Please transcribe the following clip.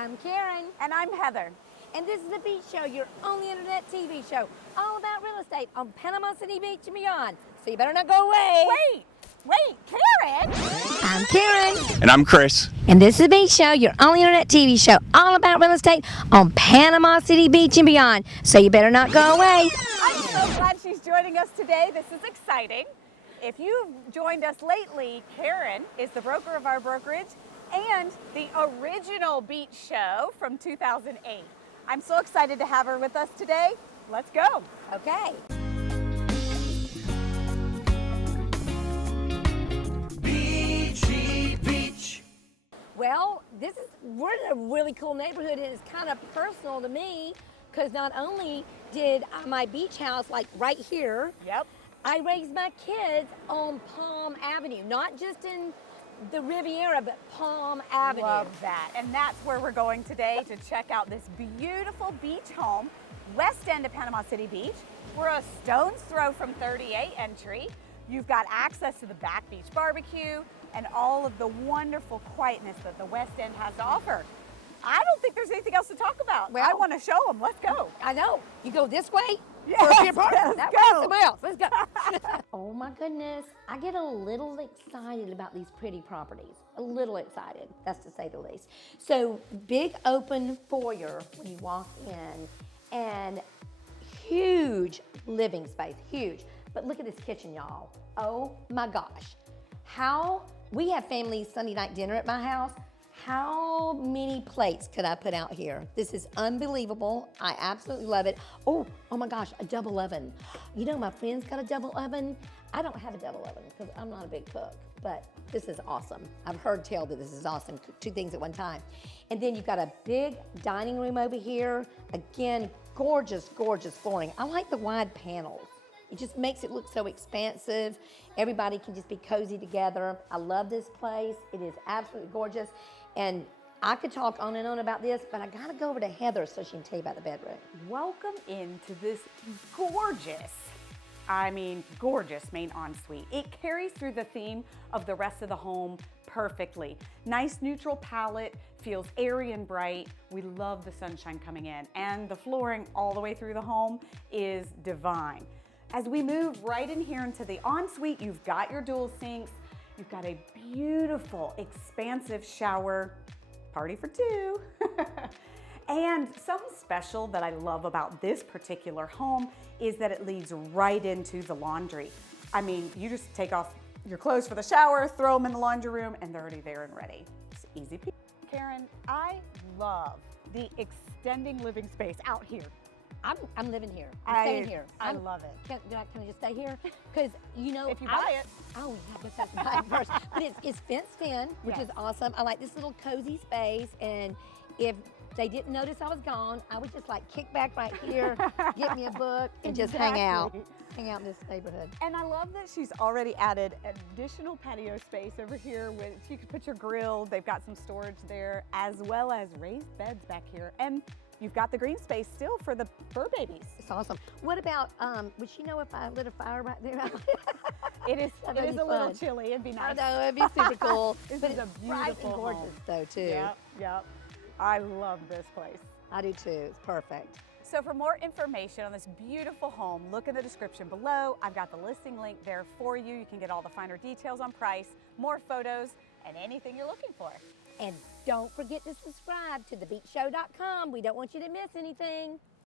I'm Karen. And I'm Heather. And this is The Beach Show, your only internet TV show, all about real estate on Panama City Beach and beyond. So you better not go away. Wait, Karen! I'm Karen. And I'm Chris. And this is The Beach Show, your only internet TV show, all about real estate on Panama City Beach and beyond. So you better not go away. I'm so glad she's joining us today. This is exciting. If you've joined us lately, Karen is the broker of our brokerage and the original Beach Show from 2008. I'm so excited to have her with us today. Let's go. Okay. Beachy Beach. Well, we're in a really cool neighborhood, and it's kind of personal to me because not only did my beach house, like right here, Yep. I raised my kids on Palm Avenue, not just in the Riviera, but Palm Avenue. Love that. And that's where we're going today to check out this beautiful beach home, west end of Panama City Beach. We're a stone's throw from 38 entry. You've got access to the back beach barbecue and all of the wonderful quietness that the west end has to offer. I don't think there's anything else to talk about. Well, I want to show them. Let's go. I know. You go this way? Yes, For a Pier Park? let's That go. way, somewhere else. Let's go. Oh my goodness. I get a little excited about these pretty properties. A little excited, that's to say the least. So big open foyer when you walk in and huge living space, huge. But look at this kitchen, y'all. Oh my gosh. We have family Sunday night dinner at my house. How many plates could I put out here? This is unbelievable. I absolutely love it. Oh my gosh, a double oven. You know, my friend's got a double oven. I don't have a double oven because I'm not a big cook, but this is awesome. I've heard tell that this is awesome, cook two things at one time. And then you've got a big dining room over here. Again, gorgeous, gorgeous flooring. I like the wide panels. It just makes it look so expansive. Everybody can just be cozy together. I love this place. It is absolutely gorgeous. And I could talk on and on about this, but I gotta go over to Heather so she can tell you about the bedroom. Welcome into this gorgeous main ensuite. It carries through the theme of the rest of the home perfectly. Nice neutral palette, feels airy and bright. We love the sunshine coming in, and the flooring all the way through the home is divine. As we move right in here into the ensuite, you've got your dual sinks. You've got a beautiful, expansive shower, party for two. And something special that I love about this particular home is that it leads right into the laundry. I mean, you just take off your clothes for the shower, throw them in the laundry room, and they're already there and ready. It's easy peasy. Karen, I love the extending living space out here. I'm living here. I'm staying here. I love it. Can I just stay here? Because, you know, If you buy it. Oh, yeah, I guess I have to buy it first. But it's fenced in, which is awesome. I like this little cozy space. And if they didn't notice I was gone, I would just like kick back right here, get me a book, and just hang out in this neighborhood. And I love that she's already added additional patio space over here with, you can put your grill. They've got some storage there, as well as raised beds back here. And you've got the green space still for the fur babies. It's awesome. What about, would she know if I lit a fire right there? It is That'd be a little fun. chilly. It'd be nice. I know, it'd be super cool. This But is a it's bright and beautiful gorgeous home. though, too. Yep. I love this place. I do too. It's perfect. So for more information on this beautiful home, look in the description below. I've got the listing link there for you. You can get all the finer details on price, more photos, and anything you're looking for. And don't forget to subscribe to thebeachshow.com. We don't want you to miss anything.